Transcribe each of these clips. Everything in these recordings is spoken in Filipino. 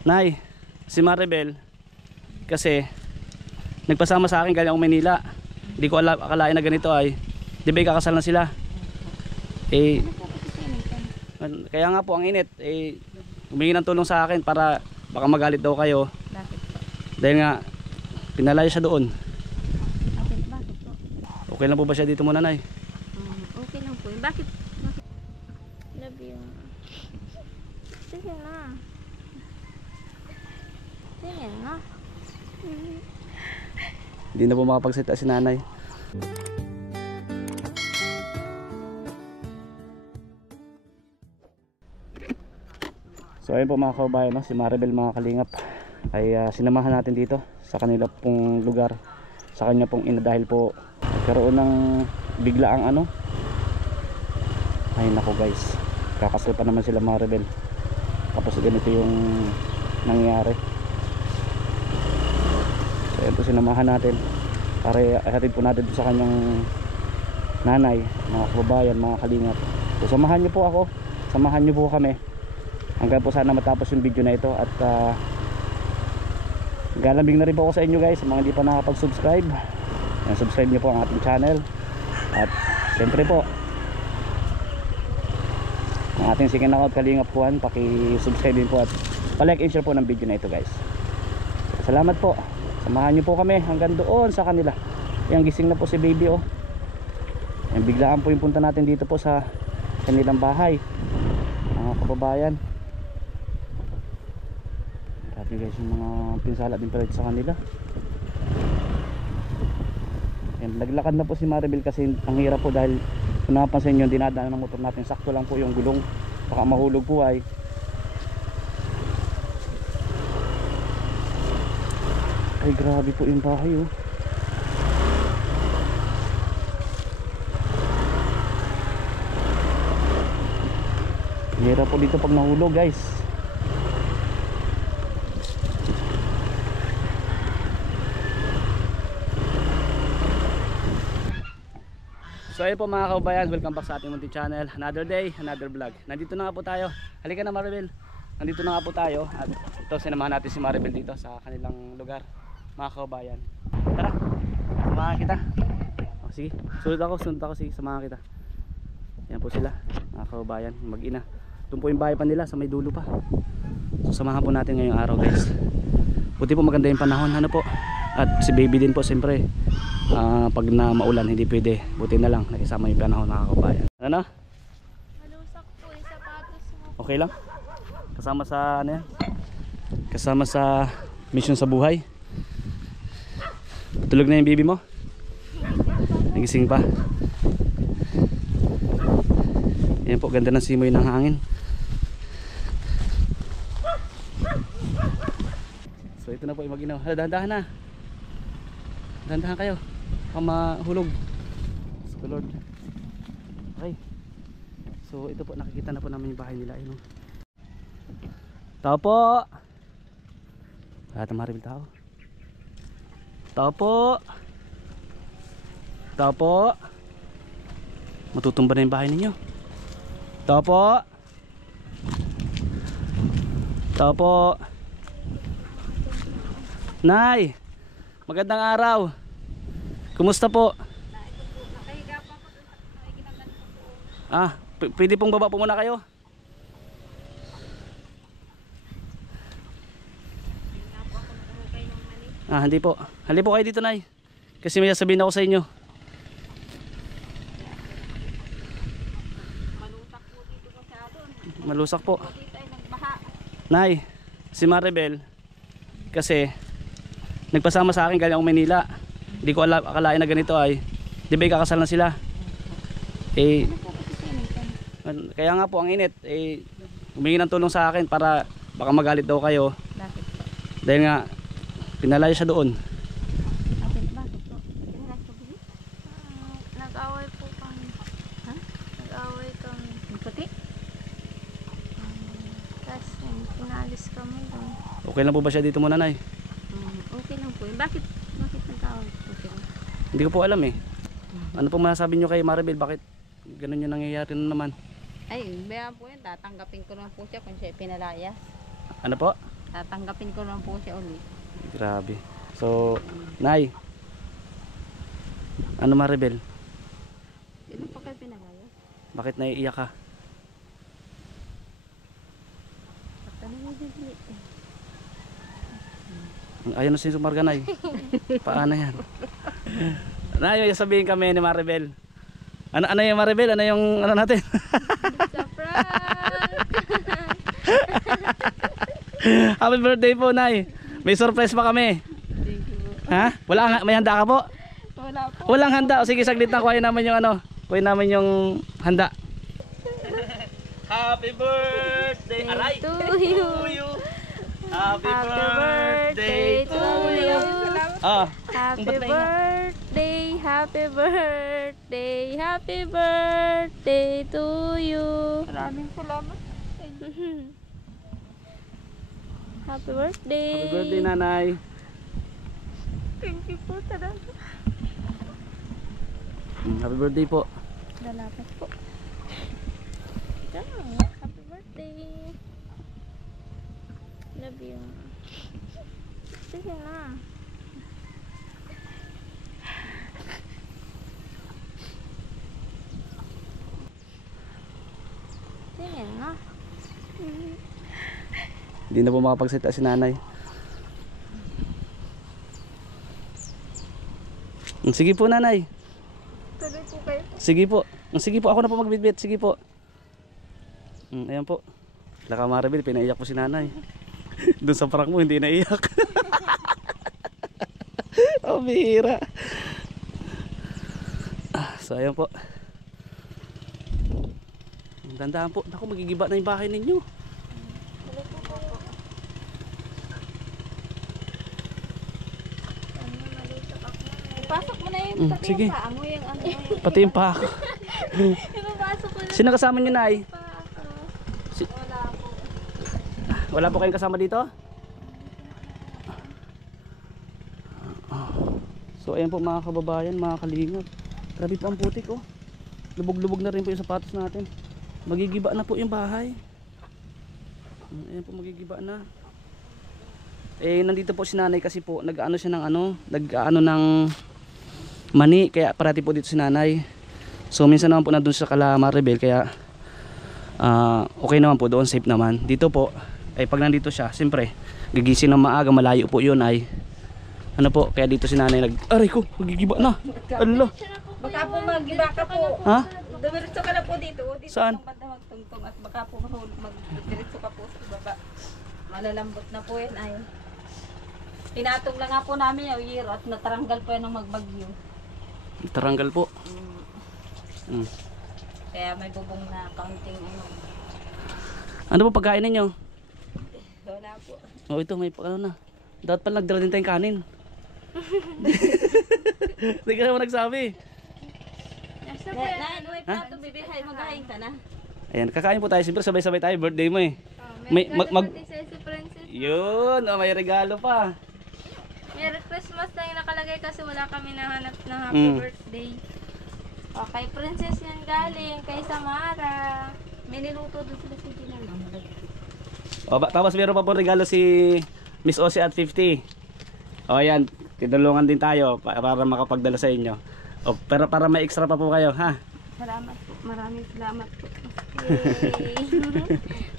Nay, si Maribel kasi nagpasama sa akin galing akong Manila. Hindi ko akalain na ganito ay, di ba ikakasal na sila? Eh, kaya nga po ang init, eh, humingi ng tulong sa akin para baka magalit daw kayo. Bakit po? Dahil nga, pinalayo siya doon. Bakit po? Okay lang po ba siya dito muna, Nay? Okay lang po. Bakit? Love you. Sige na. Sige na. Hindi na po makapagsalita si Nanay. So ayun po mga kababayan, no? Si Maribel mga kalingap ay sinamahan natin dito sa kanila pong lugar, sa kanya pong ina, dahil po nagkaroon ng biglaang ano, ay nako guys, kakasal pa naman sila Maribel, tapos ganito yung nangyari. So ayun po, sinamahan natin para ihatid po natin sa kanyang nanay, mga kababayan, mga kalingap. So samahan niyo po ako, samahan niyo po kami hanggang po sana matapos yung video na ito. At galambing na rin po ako sa inyo guys, sa mga hindi pa nakapag-subscribe, subscribe nyo po ang ating channel. At siyempre po ang ating second account Kalingap Juan, paki-subscribe din po at pa-like and share po ng video na ito guys. Salamat po, samahan nyo po kami hanggang doon sa kanila. Yung gising na po si baby oh. Yung biglaan po yung punta natin dito po sa kanilang bahay, mga kababayan. Guys, yung mga pinsala din pala sa kanila. Ayan, naglakad na po si Maribel kasi ang hirap po, dahil kung napansin nyo, dinadaan ng motor natin, sakto lang po yung gulong, baka mahulog po ay. Ay grabe po yung bahay oh. Hirap po dito pag nahulog guys. So ayun po mga kababayan, welcome back sa ating munting channel. Another day, another vlog. Nandito na nga po tayo. Halika na Maribel. Nandito na nga po tayo. At ito, sinamahan natin si Maribel dito sa kanilang lugar, mga kababayan. Tara, samahan kita. O sige, sunod ako, sige, samahan kita. Yan po sila, mga kababayan, mag-ina. Doon po yung bahay pa nila, sa may dulo pa. So samahan po natin ngayong araw guys. Buti po maganda yung panahon, ano po. At si baby din po siyempre, pag na maulan hindi pwede, buti na lang nakisama yung panahon, mga kababayan. Ano? Malusak po yung sapatos mo. Okay lang? Kasama sa ano yan? Kasama sa mission sa buhay. Tulog na yung baby mo? Nagising pa. Yan po, ganda ng simoy ng hangin. So ito na po yung mag-inaw. Dahan-dahan na. Dahan-dahan kayo, baka mahulog. So Lord. Okay. So ito po, nakikita na po namin yung bahay nila. Ayun. Tao po. Lahat ng Maribel tao. Tao po. Tao po. Matutumba na yung bahay ninyo. Tao po. Tao po. Nay, magandang araw. Kumusta po? Pwede pong baba po muna kayo. Hindi po. Halika po kayo dito, Nay. Kasi may sasabihin ako sa inyo. Malusak po dito masyado. Malusak po. Dito ay nagbaha. Nay, si Maribel kasi nagpasama sa akin galing akong Manila. Hindi ko akalain na ganito ay, di ba ikakasal na sila? Eh, kaya nga po ang init, eh, humingi ng tulong sa akin para baka magalit daw kayo. Bakit po? Dahil nga, pinalayo siya doon. Bakit po? Nag-away po kami. Ha? Nag-away kami. Puti? Tapos pinalis kami doon. Okay lang po ba siya dito muna, Nay? Okay lang po. Bakit nag-away po siya? Hindi ko po alam eh. Ano po masasabi nyo kay Maribel? Bakit ganun yung nangyayari na naman? Ay, bayan po yun. Tatanggapin ko lang po siya kung siya pinalayas. Ano po? Tatanggapin ko lang po siya ulit. Grabe. So, Nay. Ano Maribel? Sino pa kayo pinagaya? Bakit naiiyak ka? At ano mo bibili? Ayun na si Sumarga, Nay. Paano yan? Nay, may sabihin kami ni Maribel. Ano yung Maribel? Ano yung ano natin? Surprise! Happy birthday po, Nay. May surprise pa kami. Thank you po. Ha? May handa ka po? Wala po. Walang handa. O sige, saglit na kuhain namin yung ano. Kuhain namin yung handa. Happy birthday, aray! To you. Happy birthday to you. Ah, Happy Ba't naiyak? birthday, happy birthday, happy birthday to you. Maraming salamat. Happy birthday. happy birthday, Nanay. Thank you po talaga. Happy birthday po. Salamat po. Happy birthday. Love you. Sige na. Sige na. Hindi na po makapagsalita si Nanay. Sige po, Nanay. Tuloy po kayo. Sige po. Sige po, ako na po magbitbit. Sige po. Ayan po. Laka Maribel, pinaiyak po si Nanay. Doon sa prank mo, hindi naiyak. Oh, bihira. So, ayan po. Tandaan po. Naku, magigiba na yung bahay ninyo. Tuloy po kayo. Ipasok mo na yung pati sige. yung paa mo yung ano yung Pati yung paa ko. ipapasok mo na Sino kasama nyo, Nay? yung paa ko. Si- Wala po. Wala po kayong kasama dito? So ayan po mga kababayan, mga kalingap. Grabe po ang putik oh. Lubog-lubog na rin po yung sapatos natin. Magigiba na po yung bahay. Ayan po, magigiba na. Eh nandito po si Nanay kasi po nag-ano siya ng ano, nag-ano ng mani, kaya parati po dito si Nanay. So minsan naman po na doon sa kala Maribel, kaya okay naman po doon, safe naman. Dito po ay pag nandito siya, siyempre gigising ng maaga, malayo po yun ay ano po, kaya dito si Nanay aray ko, magigiba na. Ala. Baka po magiba ka po. Ha? Dumiretso ka na po dito. Dito Saan? ang banda magtungtong at baka po magdiretso ka po sa baba. Malalambot na po yan ay. Pinatong lang nga po namin yung year at nataranggal po yan ng magbagyo. Taranggal po. Kaya may bubong na counting ano. Ano po pagkain ninyo? Wala po. Oh, ito may ano na. Dapat pala nagdala din tayong kanin. Hindi ka naman nagsabi. Na, may plato, bibihay, maghain ka na. Ayan, kakain po tayo. Siyempre sabay-sabay tayo. Birthday mo eh. May Si Princess. Yun, oh, may regalo pa. Merry Christmas na yung nakalagay kasi wala kami nahanap na happy birthday. O, kay Princess yan galing, kay Samara. May niluto doon sila sa Ginan. Tapos meron pa po regalo si Miss Osi at 50. O ayan, tinulungan din tayo para makapagdala sa inyo. O, pero para may extra pa po kayo, ha? Salamat po. Maraming salamat po. Yay!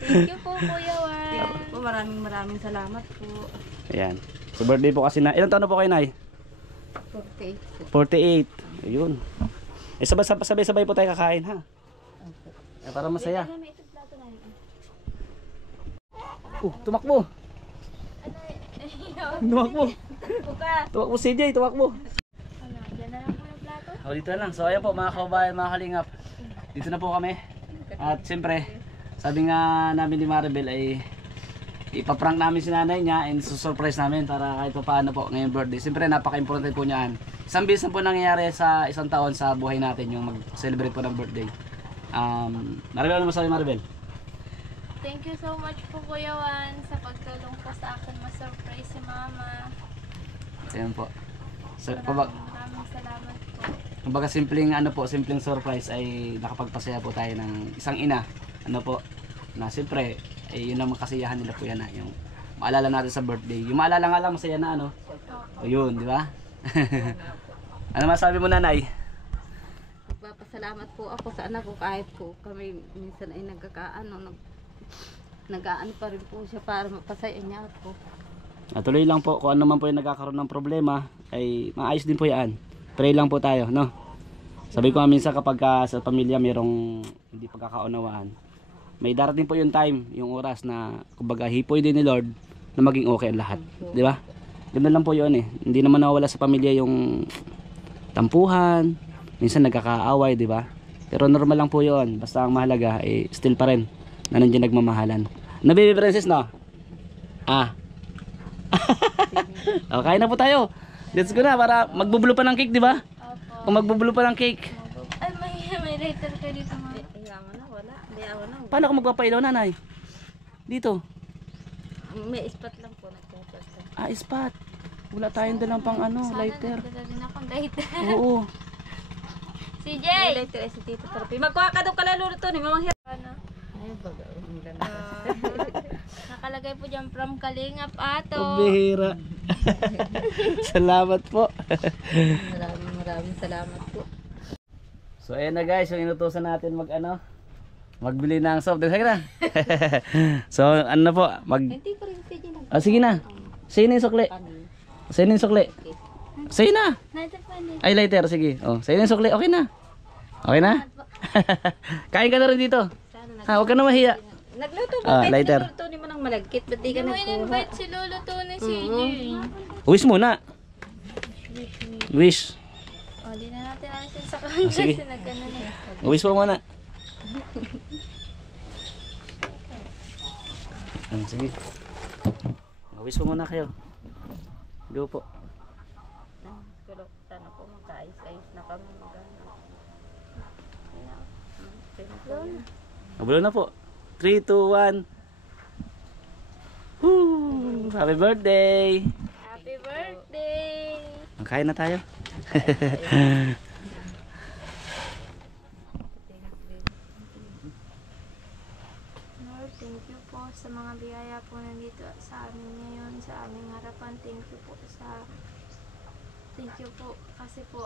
Thank you po, Kuya Juan. Po, maraming salamat po. Ayan. So birthday po kasi na. Ilang taon na po kayo, Nay? 48 po. 48. Ayun. Eh sabay-sabay po tayo kakain, ha? Eh, para masaya. May itong plato na yun. Tumakbo. Tumakbo. Bukas. Tumakbo CJ, tumakbo. Ano, dyan na lang po yung plato. O, dito na lang. So ayan po mga kababayan, mga kalingap. Dito na po kami. At siyempre, sabi nga namin ni Maribel ay ipaprank namin si nanay niya and susurprise namin para kahit pa paano po ngayong birthday. Siyempre napaka-importante po niyan. Isang beses na po nangyayari sa isang taon sa buhay natin yung mag-celebrate po ng birthday. Maribel, ano masabi Maribel? Thank you so much po, Kuya Juan, sa pagtulong po sa akin ma-surprise si Mama. Ayan po. So, Maraming salamat po. kumbaga simpleng ano po, simpleng surprise ay nakapagpasaya po tayo ng isang ina. Ano po, na siyempre, yun ang makasiyahan nila po yan na yung maalala natin sa birthday. Yung maalala nga lang masaya na ano. O yun, di ba? Ano masabi mo, nanay? Magpapasalamat po ako sa anak ko kahit po kami minsan ay nag-aano pa rin po siya para mapasaya niya ako. Tuloy lang po, kung ano man po yung nagkakaroon ng problema, ay maayos din po yan. Pray lang po tayo, no? Sabi ko nga minsan kapag sa pamilya mayroong hindi pagkakaunawaan, may darating po yung time, yung oras na kumbaga hipoy din ni Lord na maging okay ang lahat. Di ba? Ganda lang po yun eh. Hindi naman nawawala sa pamilya yung tampuhan, minsan nagkakaaway, di ba? Pero normal lang po yun. Basta ang mahalaga ay still pa rin na nandiyan nagmamahalan. Na baby princess, no? Okay na po tayo. Let's go na para magbubulo pa ng cake, di ba? Opo. Kung magbubulo pa ng cake. Ay, may lighter ka dito, mama. Ayaw na, wala. Hindi ako na. Paano kung magpapailaw, nanay? Dito. May ispat lang po nagpapag. Spot. Wala tayong dalang pang ano, Sana lighter. nagdala din akong lighter. Oo. Si May Jay! lighter ay si Tito Tarapi. Magkuha ka daw kalalo to ni Mamang Hira. Ano? Ay, baga. Ang ganda. Nakalagay po dyan from Kalingap Ato. Bihira. Salamat po. Maraming salamat po. So ayan na guys, yung inutusan natin magbili ng soft drinks. Sige na. So ano na po, Hindi ko rin sige na. sige na. Sa'yo na yung sukli. Sa'yo na yung sukli. Sa'yo na. Lighter pa din. Ay lighter, sige. Sa'yo na yung sukli. Okay na. Okay na? Kain ka na rin dito. Sana Huwag ka na mahiya. nagluto ba? Lighter. Nagluto ni mo ng malagkit. Ba't di ka Hindi mo nagkuha? in-invite si Lolo to na si Jay. Wish muna. Wish. O, di na natin alisin sa kanya sige. kasi nagkano na. Wish mo muna. Sige. Wish mo muna kayo. Go po. Pero sana po magkaayos-ayos na kami magano. Mabulo na po. 3, 2, 1. Woo! Happy birthday! Happy birthday! Kain na tayo. Lord, thank you po sa mga biyaya po nandito sa amin ngayon, sa aming harapan. Thank you po kasi po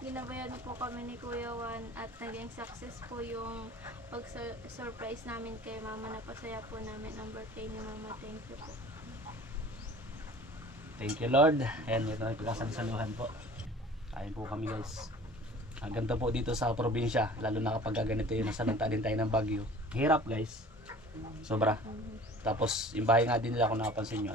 ginabayan po kami ni Kuya Juan at naging success po yung pag-surprise namin kay Mama. Napasaya po namin ang birthday ni Mama. Thank you po. Thank you Lord. Ayan, ito na pagkasansaluhan po. Kain po kami guys. Ang ganda po dito sa probinsya, lalo na kapag ganito yung nasalanta din tayo ng Baguio. Hirap guys. Sobra. Tapos yung bahay nga din nila kung nakapansin nyo.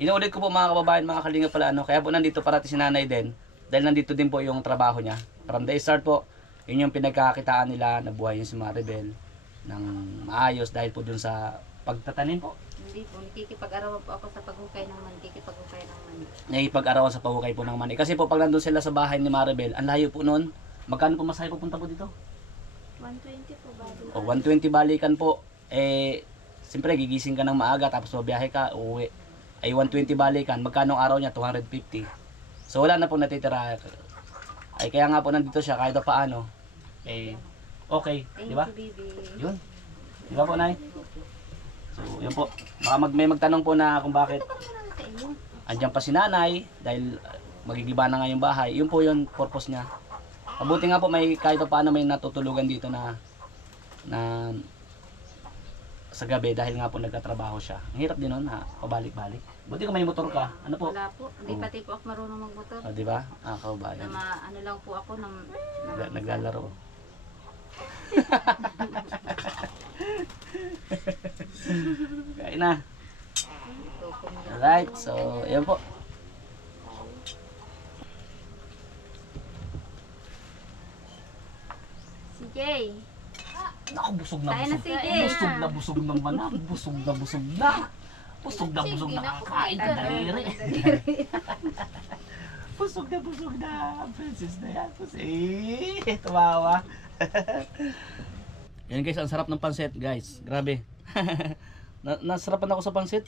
Inuulit ko po mga kababayan, mga kalinga pala. Kaya po nandito parati si nanay din. Dahil nandito din po yung trabaho niya. From the start po, yun yung pinagkakitaan nila. Nabuhay yung si Maribel ng maayos dahil po dun sa pagtatanim po. Hindi po, nakikipag-arawan po ako sa paghukay ng mani. Nakikipag-hukay ng mani. Nakikipag-arawan sa pahukay po ng mani. Kasi po pag nandun sila sa bahay ni Maribel, ang layo po noon. Magkano po masahe pupunta po dito? 120 po ba? O 120 balikan po. Siyempre gigising ka ng maaga tapos mabiyahe ka, uuwi. Ay 120 balikan, magkano araw niya? 250. So wala na po natitira. Ay kaya nga po nandito siya kahit pa paano. Okay, di ba? Thank you, baby. Yun. Di ba po, Nay? So, yun po. Baka may magtanong po na kung bakit andyan pa si Nanay dahil magigiba na nga yung bahay. Yun po yung purpose niya. Mabuti nga po may kahit pa paano may natutulugan dito na sa gabi dahil nga po nagtatrabaho siya. Ang hirap din nun ha, pabalik-balik. Buti kung may motor ka, ano po? Wala po. Hindi pati po ako marunong magmotor. O, di ba? Kaubayan. Ano lang po ako Naglalaro. Kain na. Alright, so yan po. Si Jay. Naku, busog na Kain na busog. si Jay. Busog naman na. Busog na busog na. Busog na busog na kakain na daliri. Busog na princess na yan. Tumawa. Yan guys, ang sarap ng pansit guys. Grabe. Nasarapan ako sa pansit.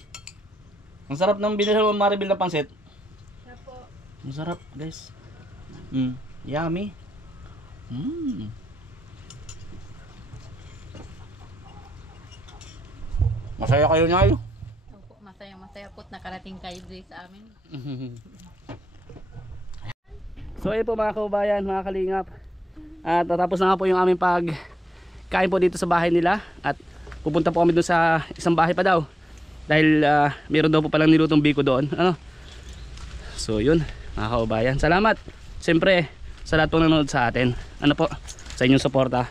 Ang sarap ng binili ng Maribel na pansit. Ang sarap guys. Yummy. Masaya kayo niya. Opo, masaya po't nakarating kayo dito sa amin. So ayun po mga kababayan, mga kalingap. At tatapos na nga po yung aming pagkain po dito sa bahay nila. At pupunta po kami doon sa isang bahay pa daw. Dahil meron daw po palang nilutong biko doon. Ano? So yun mga kababayan. Salamat. Siyempre sa lahat po nanonood sa atin. Ano po? Sa inyong suporta.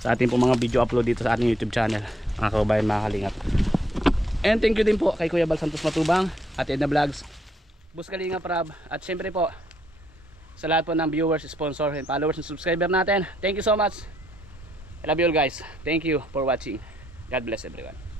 Sa ating po mga video upload dito sa ating YouTube channel. Mga kababayan, mga kalingap. And thank you din po kay Kuya Bal Santos Matubang at Edna Vlogs, Boss Kalingap Rab, at syempre po sa lahat po ng viewers, sponsor, and followers and subscriber natin. Thank you so much. I love you all guys. Thank you for watching. God bless everyone.